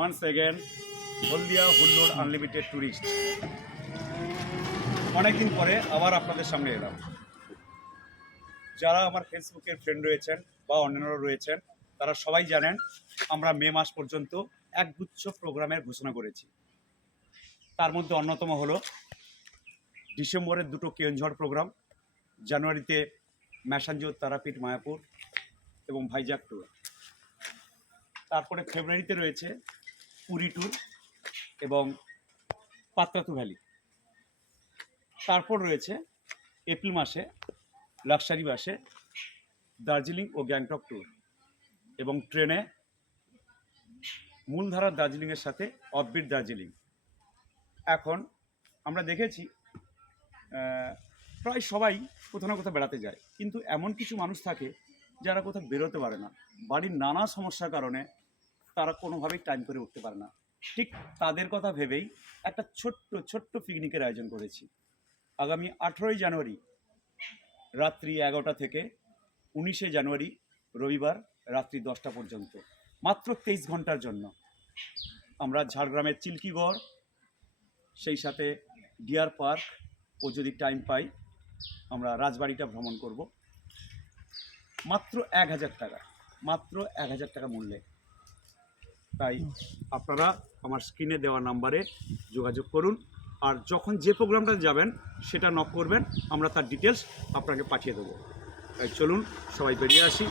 once again হলদিয়া হুল্লোড় unlimited tourist. অনেকদিন পরে আবার আপনাদের সামনে এলাম। যারা আমার ফেসবুকের ফ্রেন্ড রয়েছেন বা অন্যান্যরা রয়েছেন তারা সবাই জানেন আমরা মে মাস পর্যন্ত একগুচ্ছ প্রোগ্রামের ঘোষণা করেছি। তার মধ্যে অন্যতম হলো ডিসেম্বরের দুটো কেওনঝড় প্রোগ্রাম, জানুয়ারিতে ম্যাসাঞ্জোর, তারাপীঠ, মায়াপুর এবং ভাইজাগ ট্যুর। তারপরে ফেব্রুয়ারিতে রয়েছে পুরী ট্যুর এবং পাত্রাতু ভ্যালি। তারপর রয়েছে এপ্রিল মাসে লাক্সারি বাসে দার্জিলিং ও গ্যাংটক ট্যুর এবং ট্রেনে মূলধারার দার্জিলিংয়ের সাথে অফবিট দার্জিলিং। এখন আমরা দেখেছি প্রায় সবাই কোথাও না কোথাও বেড়াতে যায়, কিন্তু এমন কিছু মানুষ থাকে যারা কোথাও বেরোতে পারে না, বাড়ির নানা সমস্যার কারণে তারা কোনোভাবেই টাইম করে উঠতে পারে না। ঠিক তাদের কথা ভেবেই একটা ছোট্ট পিকনিকের আয়োজন করেছি। আগামী 18ই জানুয়ারি রাত্রি 11টা থেকে 19শে জানুয়ারি রবিবার রাত্রি 10টা পর্যন্ত, মাত্র 23 ঘন্টার জন্য আমরা ঝাড়গ্রামের চিল্কিগড়, সেই সাথে ডিয়ার পার্ক ও যদি টাইম পাই আমরা রাজবাড়িটা ভ্রমণ করব। মাত্র 1000 টাকা, মাত্র 1000 টাকা মূল্যে। তাই আপনারা আমার স্ক্রিনে দেওয়া নাম্বারে যোগাযোগ করুন, আর যখন যে প্রোগ্রামটা যাবেন সেটা নক করবেন, আমরা তার ডিটেলস আপনাকে পাঠিয়ে দেবো। তাই চলুন সবাই বেরিয়ে আসি।